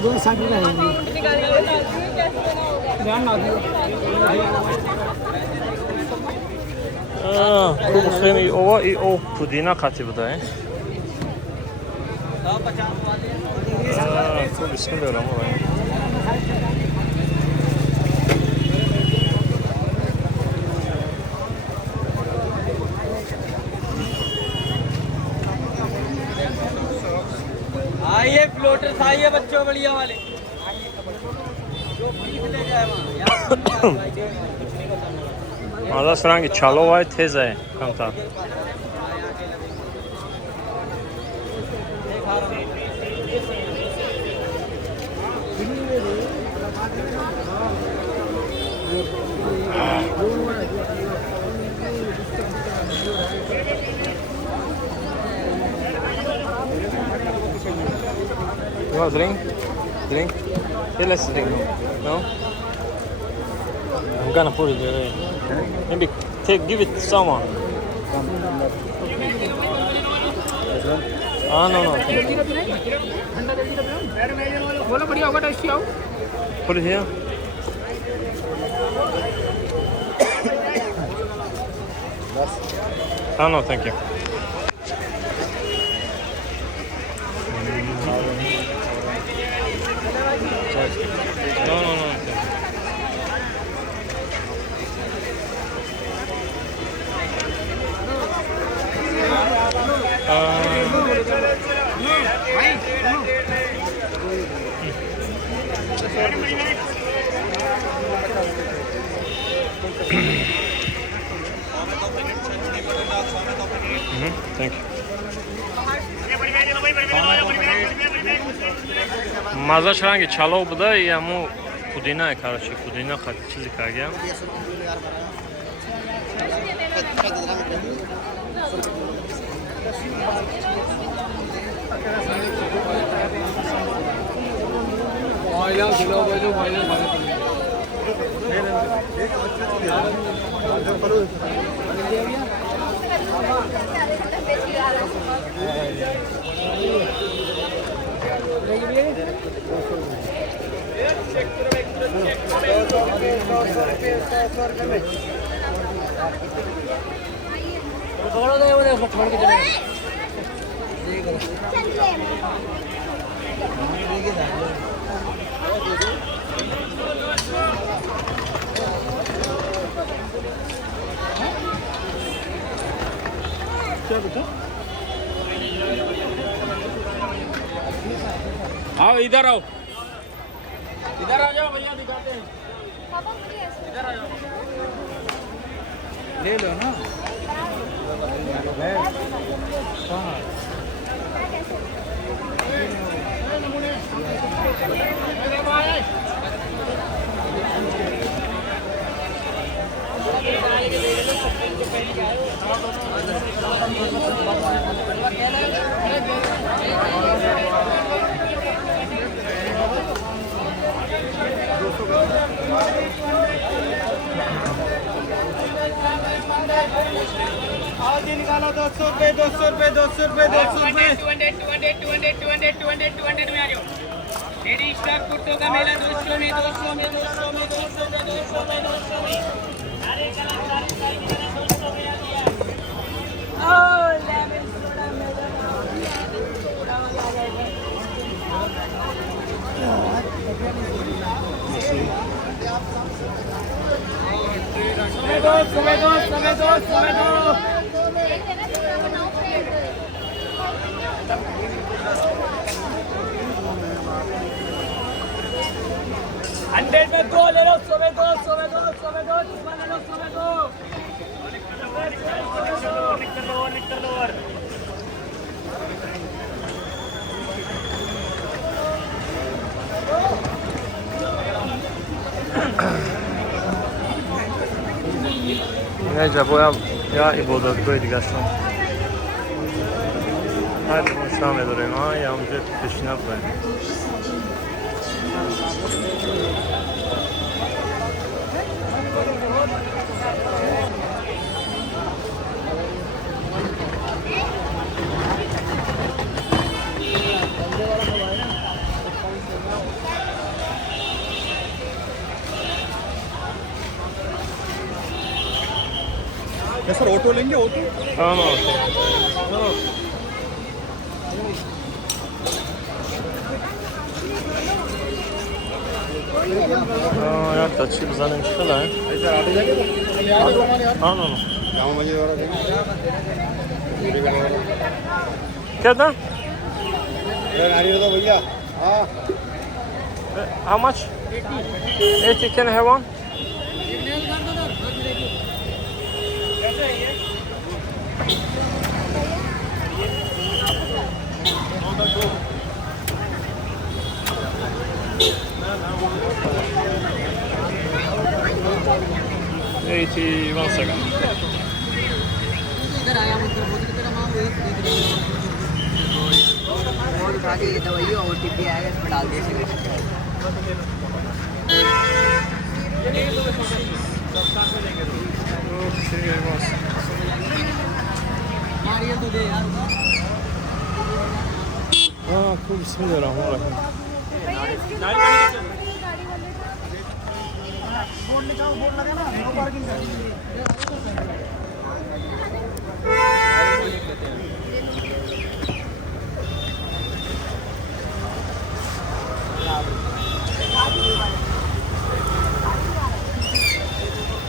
दोनों साइड में रहेंगे। ध्यान ना दियो। Kuchen i år i år pudina 같이 보다에. 또 비슷한데요, 뭐. आइए फ्लोटर आइए बच्चों बढ़िया वाले जो फीस ले जाए वहाँ आधा सरांगी चालो वाले थे जाए कम था You want a drink? Drink? Yeah, let's drink. No? I'm gonna put it there. Maybe give it to someone. Ah, no. Put it here. Oh, no, thank you. No. Thank you. Маза шаранги чало буда и яму пудина е, короче, пудина хати чизи ка гия. आओ इधर आओ जाओ भैया दिखाते हैं इधर आ जाओ ले लो ना निकालो 200 रुपए 200 रुपए 200 रुपए 200 रुपए 200 में आ जाओ लेडी स्टॉक कुर्तों का मेला 200 में 200 में 200 में 200 में 200 में 200 में सारे कलाकार 200 में आ गया ओ लेमन सोडा मेला समय दो 100 में 2 ले लो 100 में 2 जिसमें ले लो 100 में 2 निकल लो Ja, i båda böjligaste. Här kommer samedaren. Ja, om det är snabbt. Sir auto लेंगे ऑटो? Tamam. यार तो अच्छी पसंद है मुश्किल है। सर ऑटो जाएंगे? हाँ ना ना गाँव में ये वाला देंगे? क्या था? नारियल दो भैया। हाँ How much? 80. Can I have one? $81 second. और उठा के ये दवाई और OTP आएगा इसमें डाल दिए Okay, boss. नारियल दूध है यार हाँ खूब बिस्मिल्लाहिर्रहमानिर्रहीम।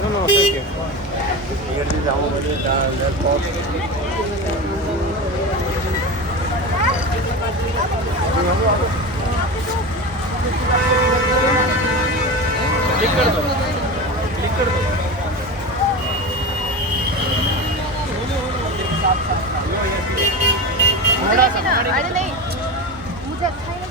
No, no, thank you. Here is our box. Click कर दो क्लिक कर दो अरे नहीं मुझे अच्छा ही नहीं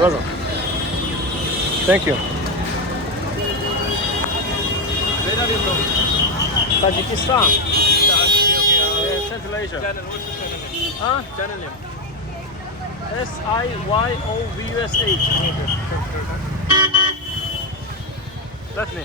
Brother. Thank you. Where are you from? Tajikistan. Central Asia. Channel, what's the channel name? Huh? Channel name. SIYOVUSH. That's me.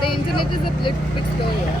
The internet is a bit slow here.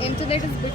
Internet is a bit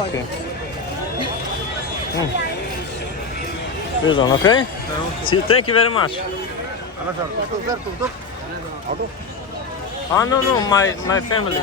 Okay. Please on, okay? See, thank you very much. No, my family.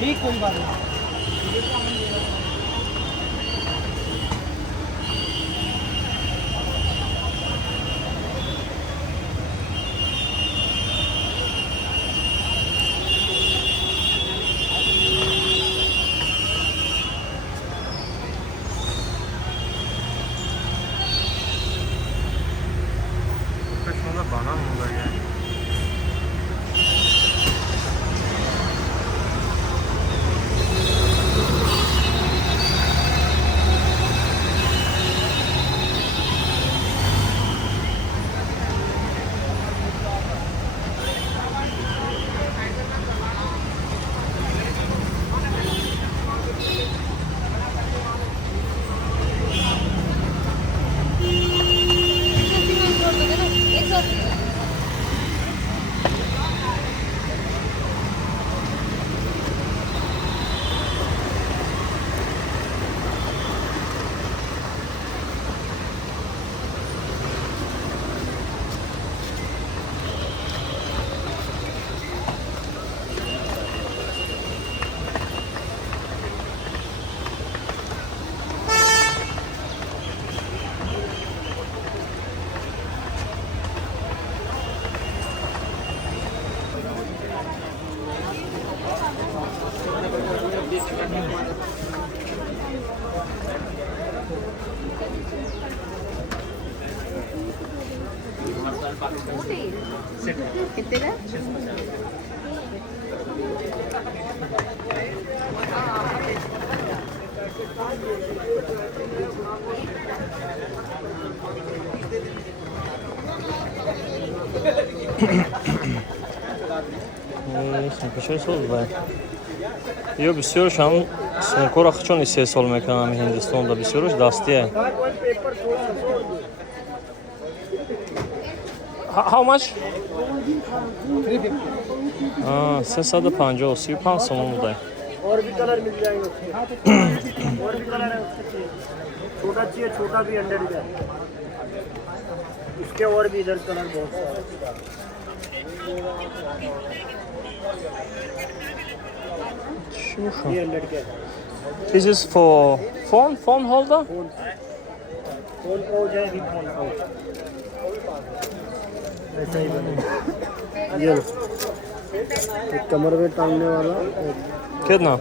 ठीक कोई बात नहीं Şunda banan mı var yani? कितने का Yo, bisyor şu an Senkora Xchon istehsal mekanı Hindistan'da bisyoruz dastiye. How much? 350 हाँ 350 35 समूह होता है और भी कलर मिल जाएंगे उसके और भी कलर है उसके चाहिए छोटा चाहिए छोटा भी 100 का इसके और भी इधर कलर बहुत सारे ये 100 के This is for phone holder? Phone pouch है भी फोन पाउच ऐसा ही बनेगा ये लो। एक कमर में टांगने वाला कितना?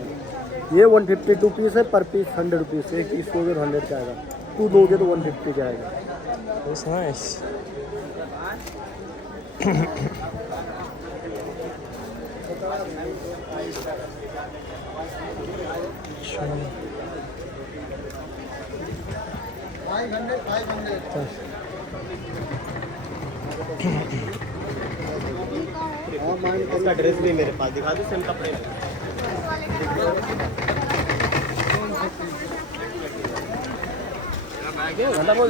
ये 152 पीस है पर पीस 100 रुपीस एक पीस दोगे तो 100 का आएगा तू दोगे तो 150 का आएगा That's nice. इसका ड्रेस भी मेरे पास दिखा दो सेम कपड़े में घंटा बहुत